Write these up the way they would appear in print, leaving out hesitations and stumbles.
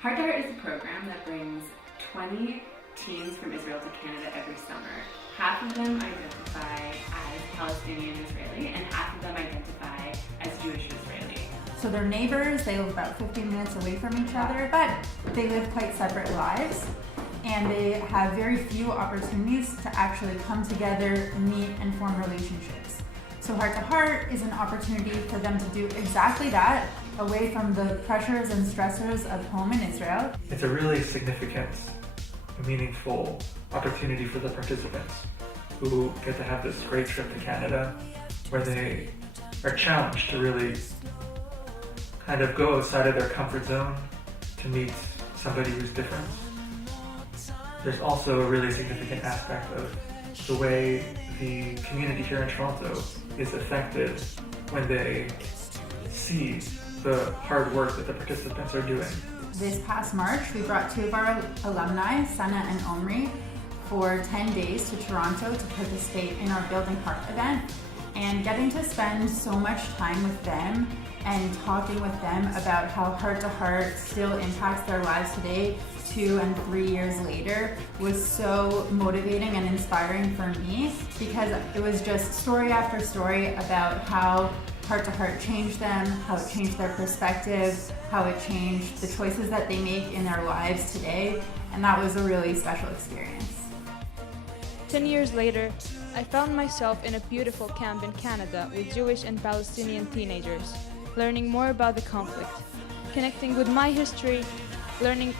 Heart to Heart is a program that brings 20 teens from Israel to Canada every summer. Half of them identify as Palestinian Israeli and half of them identify as Jewish Israeli. So they're neighbors, they live about 15 minutes away from each other, but they live quite separate lives. And they have very few opportunities to actually come together, meet, and form relationships. So Heart to Heart is an opportunity for them to do exactly that, away from the pressures and stressors of home in Israel. It's a really significant, meaningful opportunity for the participants who get to have this great trip to Canada where they are challenged to really kind of go outside of their comfort zone to meet somebody who's different. There's also a really significant aspect of the way the community here in Toronto is affected when they see the hard work that the participants are doing. This past March, we brought two of our alumni, Sana and Omri, for 10 days to Toronto to participate in our Building Heart event. And getting to spend so much time with them and talking with them about how Heart to Heart still impacts their lives today, 2 and 3 years later, was so motivating and inspiring for me, because it was just story after story about how Heart to Heart changed them, how it changed their perspective, how it changed the choices that they make in their lives today, and that was a really special experience. 10 years later, I found myself in a beautiful camp in Canada with Jewish and Palestinian teenagers, learning more about the conflict, connecting with my history,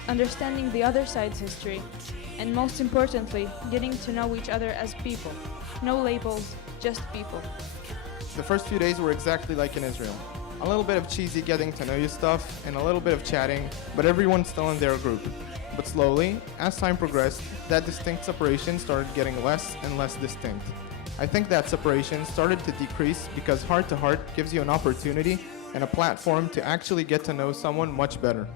understanding the other side's history, and most importantly, getting to know each other as people. No labels, just people. The first few days were exactly like in Israel. A little bit of cheesy getting to know you stuff and a little bit of chatting, but everyone's still in their group. But slowly, as time progressed, that distinct separation started getting less and less distinct. I think that separation started to decrease because Heart to Heart gives you an opportunity and a platform to actually get to know someone much better.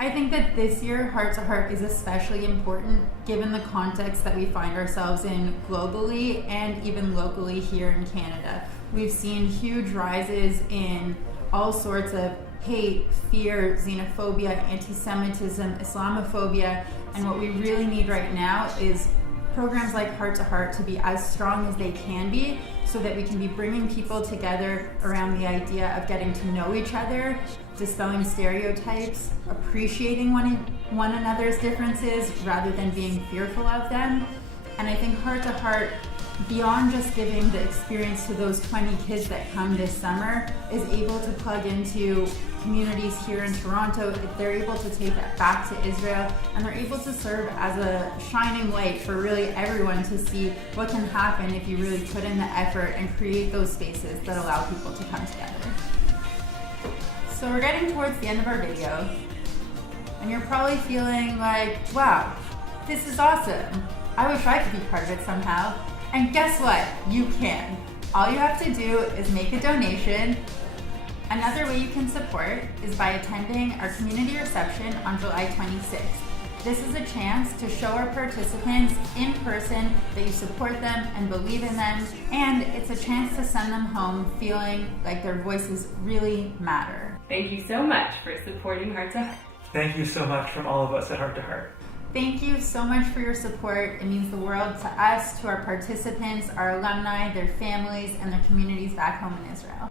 I think that this year, Heart to Heart is especially important given the context that we find ourselves in globally and even locally here in Canada. We've seen huge rises in all sorts of hate, fear, xenophobia, anti-Semitism, Islamophobia, and what we really need right now is programs like Heart to Heart to be as strong as they can be, so that we can be bringing people together around the idea of getting to know each other, dispelling stereotypes, appreciating one another's differences rather than being fearful of them. And I think Heart to Heart, beyond just giving the experience to those 20 kids that come this summer, is able to plug into communities here in Toronto. They're able to take that back to Israel, and they're able to serve as a shining light for really everyone to see what can happen if you really put in the effort and create those spaces that allow people to come together. So we're getting towards the end of our video, and you're probably feeling like, wow, this is awesome. I wish I could be part of it somehow. And guess what? You can. All you have to do is make a donation. Another way you can support is by attending our community reception on July 26th. This is a chance to show our participants in person that you support them and believe in them, and it's a chance to send them home feeling like their voices really matter. Thank you so much for supporting Heart to Heart. Thank you so much from all of us at Heart to Heart. Thank you so much for your support. It means the world to us, to our participants, our alumni, their families, and their communities back home in Israel.